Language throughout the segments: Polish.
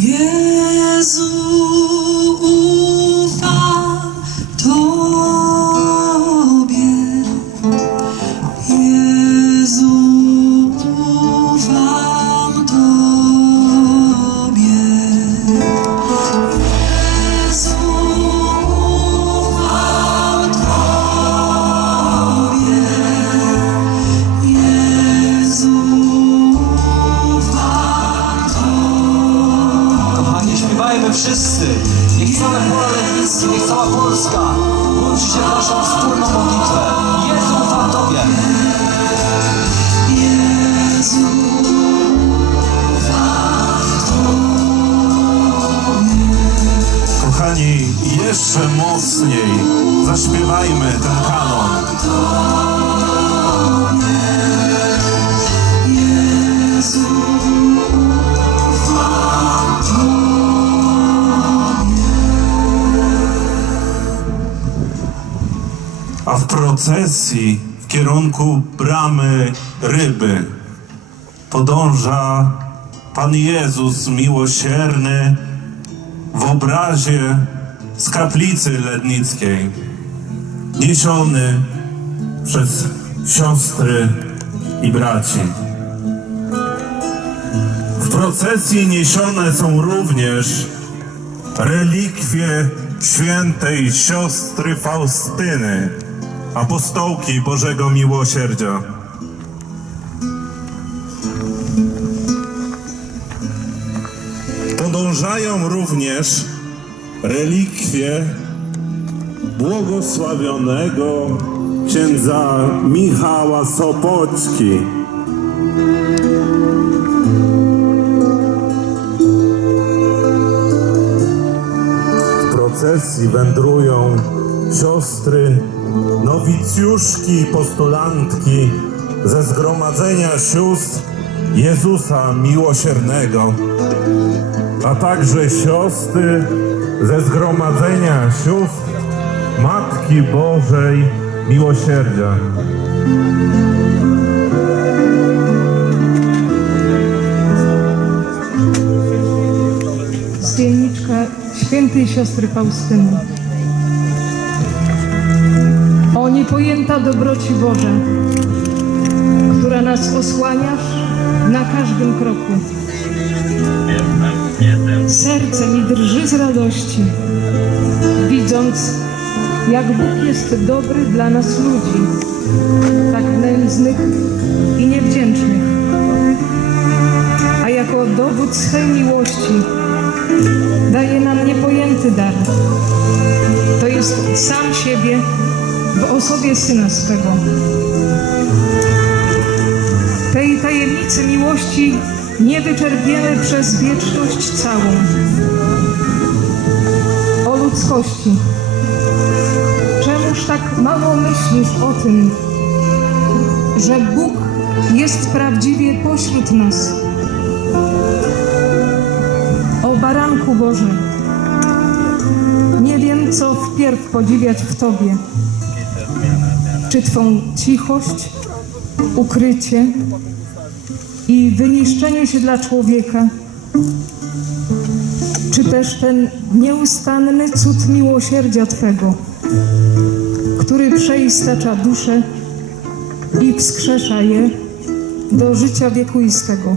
Jezu, Kochani, jeszcze mocniej zaśpiewajmy ten kanon. A w procesji w kierunku bramy ryby podąża Pan Jezus miłosierny w obrazie z kaplicy lednickiej, niesiony przez siostry i braci. W procesji niesione są również relikwie świętej siostry Faustyny, apostołki Bożego Miłosierdzia. Podążają również relikwie błogosławionego księdza Michała Sopoćki. W procesji wędrują siostry, nowicjuszki i postulantki ze zgromadzenia sióstr Jezusa Miłosiernego, a także siostry ze zgromadzenia sióstr Matki Bożej Miłosierdzia. z dzienniczka świętej siostry Faustyny. O niepojęta dobroci Boże, która nas osłaniasz na każdym kroku. Serce mi drży z radości, widząc, jak Bóg jest dobry dla nas ludzi, tak nędznych i niewdzięcznych. A jako dowód swej miłości daje nam niepojęty dar. To jest sam siebie w osobie Syna swego. Tajemnicy miłości nie wyczerpiemy przez wieczność całą. O ludzkości. Czemuż tak mało myślisz o tym, że Bóg jest prawdziwie pośród nas? O baranku Boży, nie wiem, co wpierw podziwiać w Tobie. Czy Twą cichość, ukrycie i wyniszczenie się dla człowieka, czy też ten nieustanny cud miłosierdzia Twego, który przeistacza duszę i wskrzesza je do życia wiekuistego.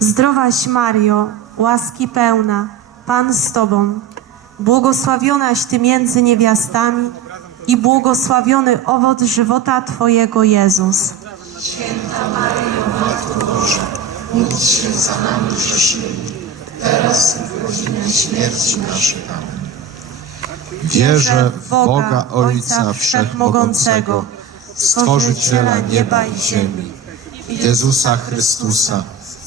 Zdrowaś Mario, łaski pełna, Pan z Tobą, błogosławionaś Ty między niewiastami i błogosławiony owoc żywota Twojego Jezus. Módl się za nami grzesznymi, teraz i w godzinę śmierci naszej. Amen. Wierzę w Boga Ojca Wszechmogącego, Stworzyciela nieba i ziemi, Jezusa Chrystusa,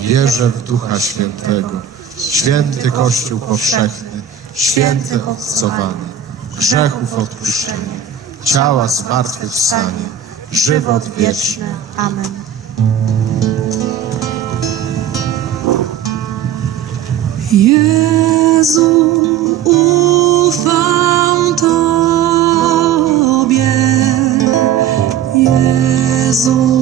Wierzę w Ducha Świętego, święty Kościół powszechny, święty obcowanie, grzechów odpuszczenie, ciała zmartwychwstanie, żywot wieczny. Amen. Jezu, ufam Tobie. Jezu,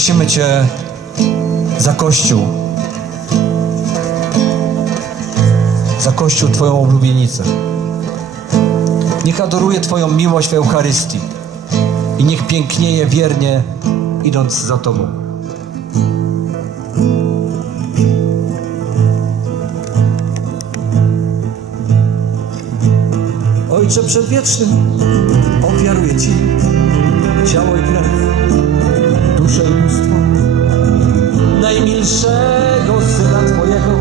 prosimy Cię za Kościół, za Kościół Twoją ulubienicę. Niech adoruje Twoją miłość w Eucharystii i niech pięknieje wiernie, idąc za Tobą. Ojcze Przedwieczny, ofiaruję Ci ciało i krew, duszę i bóstwo najmilszego Syna Twojego,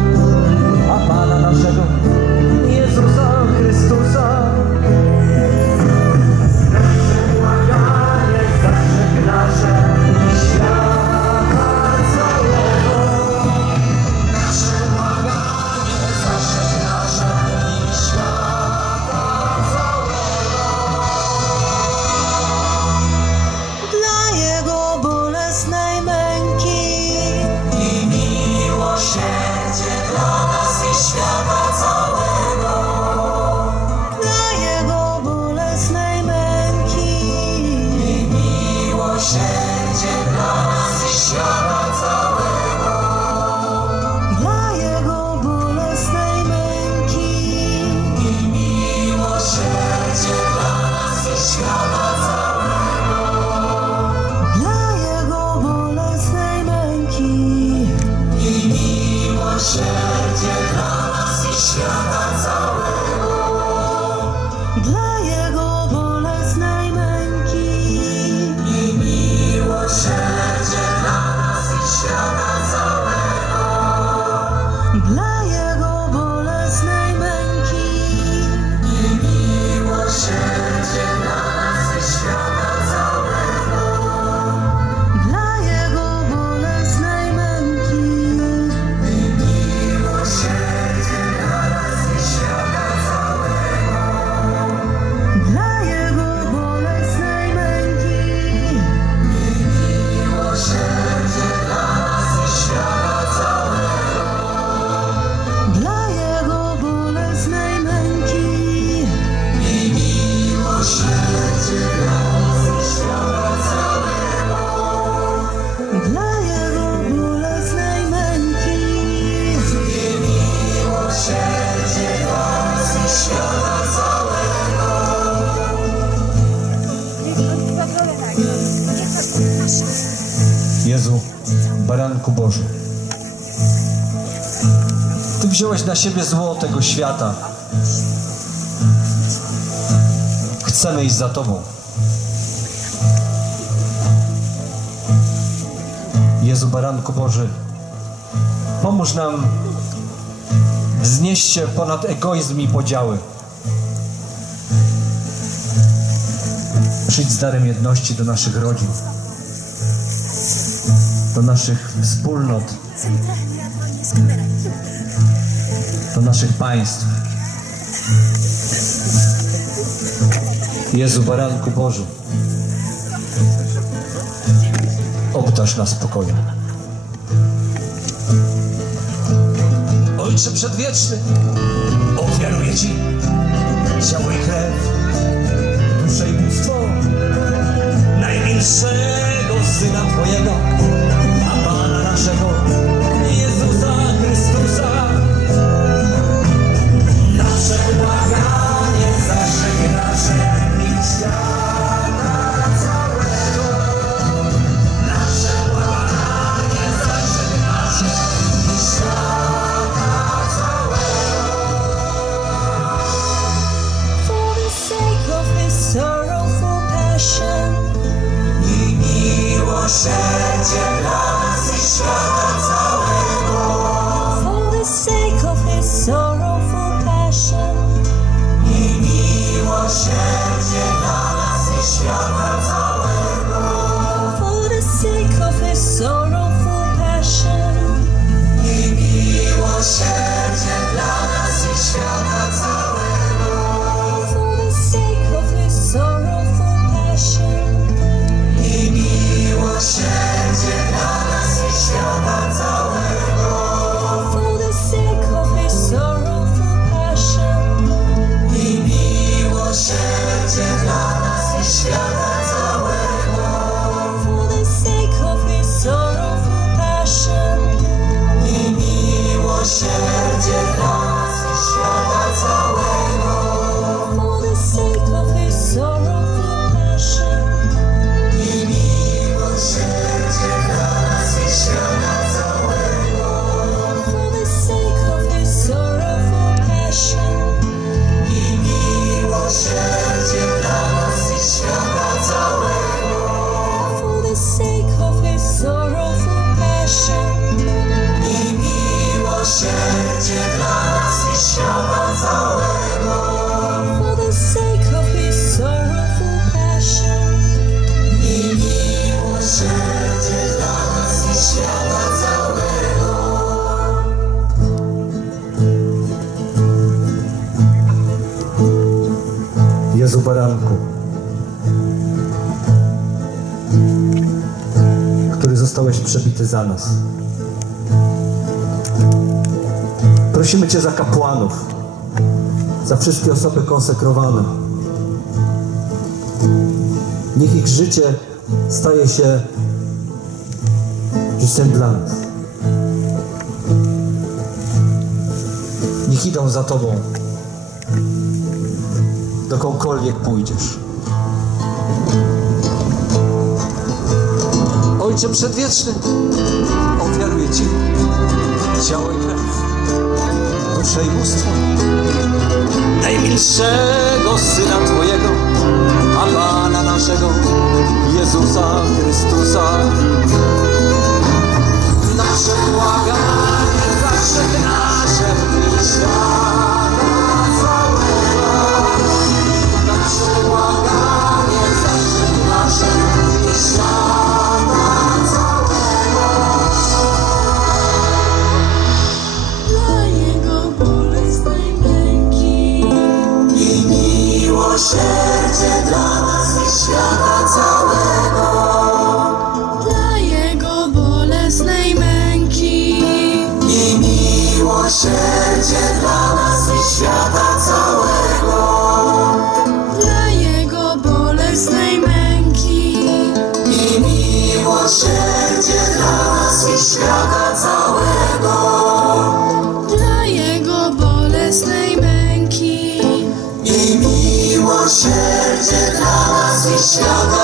Jezu, baranku Boży. Ty wziąłeś na siebie zło tego świata. Chcemy iść za Tobą. Jezu, baranku Boży, pomóż nam wznieść się ponad egoizm i podziały. Przyjdź z darem jedności do naszych rodzin do naszych wspólnot, do naszych państw. Jezu, baranku Boży, obdarz nas spokojem. Ojcze Przedwieczny, ofiaruję Ci ciało i krew, duszę i bóstwo najmilszego Syna Twojego. naszego zostałeś przebity za nas. Prosimy Cię za kapłanów, za wszystkie osoby konsekrowane. Niech ich życie staje się życiem dla nas. Niech idą za Tobą, dokądkolwiek pójdziesz. życie przedwieczne ofiaruję Ci ciało i krew, duszę i bóstwo najmilszego Syna Twojego, a Pana naszego, Jezusa Chrystusa. Christ.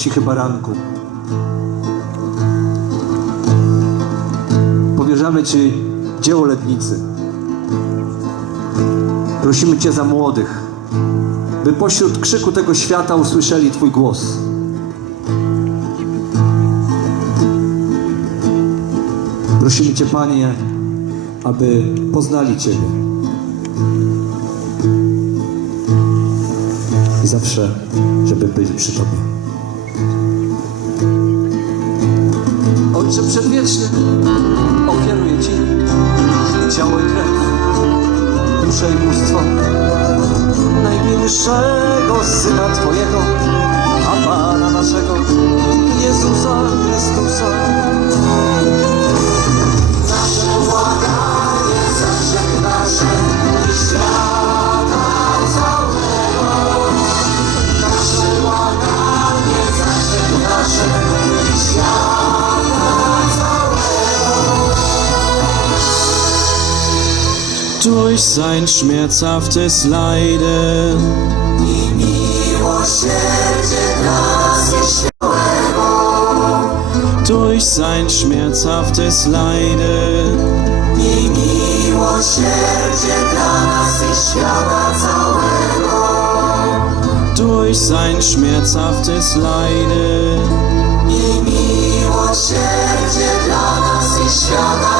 Cichy baranku. Powierzamy Ci dzieło letnicy. Prosimy Cię za młodych, by pośród krzyku tego świata usłyszeli Twój głos. Prosimy Cię, Panie, aby poznali Ciebie. I zawsze, żeby byli przy Tobie. Ojcze Przedwieczny, ofiaruję Ci ciało i krew, duszę i bóstwo najmilszego Syna Twojego, a Pana naszego, Jezusa Chrystusa. Durch sein schmerzhaftes Leiden, I miłosierdzie dla nas i świata durch sein schmerzhaftes Leiden, I miłosierdzie dla nas i świata całego. durch sein schmerzhaftes Leiden, I miłosierdzie dla nas i świata całego.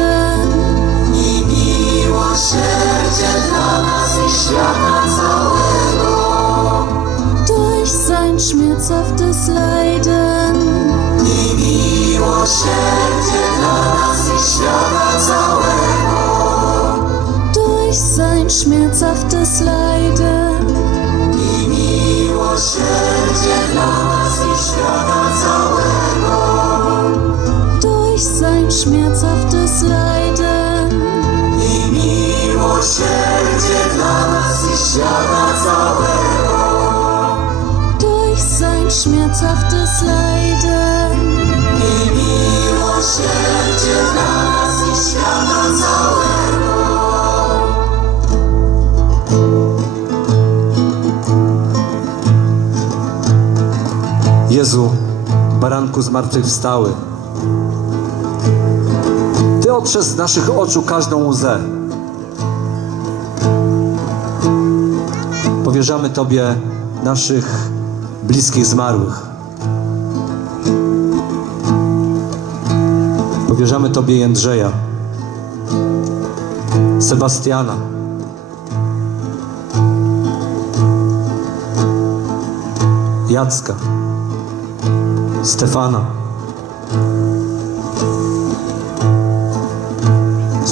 Leiden, I miłosierdzie dla nas i świata całego. durch sein schmerzhaftes Leiden, I miłosierdzie dla nas i świata całego. Jezu, baranku zmartwychwstały, Ty otrzesz z naszych oczu każdą łzę. Powierzamy Tobie naszych bliskich zmarłych. Powierzamy Tobie Jędrzeja, Sebastiana, Jacka. Stefana.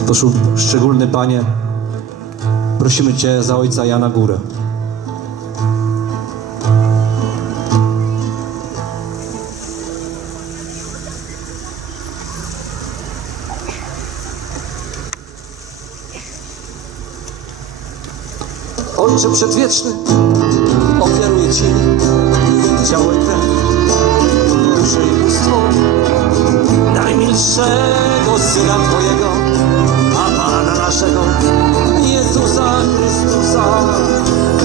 Sposób szczególny, Panie, prosimy Cię za ojca Jana Górę. Ojcze Przedwieczny, ofiaruję Ci ciało i krew. Duszę i bóstwo. Najmilszego Syna Twojego, naszego, Jezusa Chrystusa.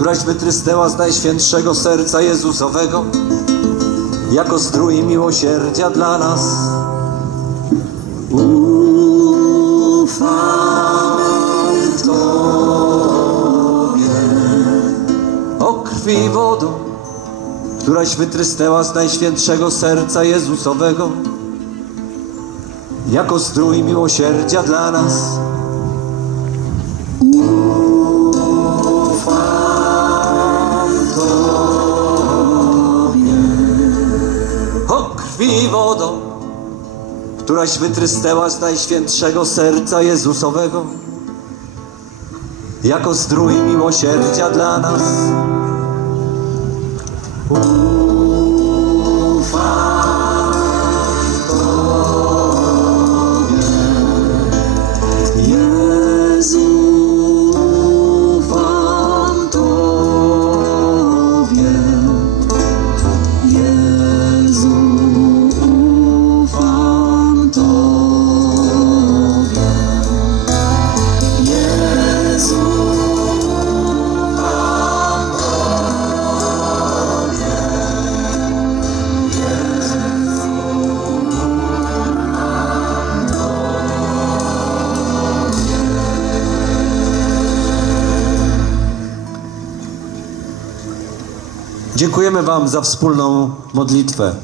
Któraś wytrysnęła z najświętszego serca Jezusowego, jako zdrój miłosierdzia dla nas. Ufamy Tobie. O krwi wodą, któraś wytrysnęła z najświętszego serca Jezusowego, jako zdrój miłosierdzia dla nas. I wodą, któraś wytrysnęła z najświętszego serca Jezusowego, jako zdrój miłosierdzia dla nas. Dziękujemy Wam za wspólną modlitwę.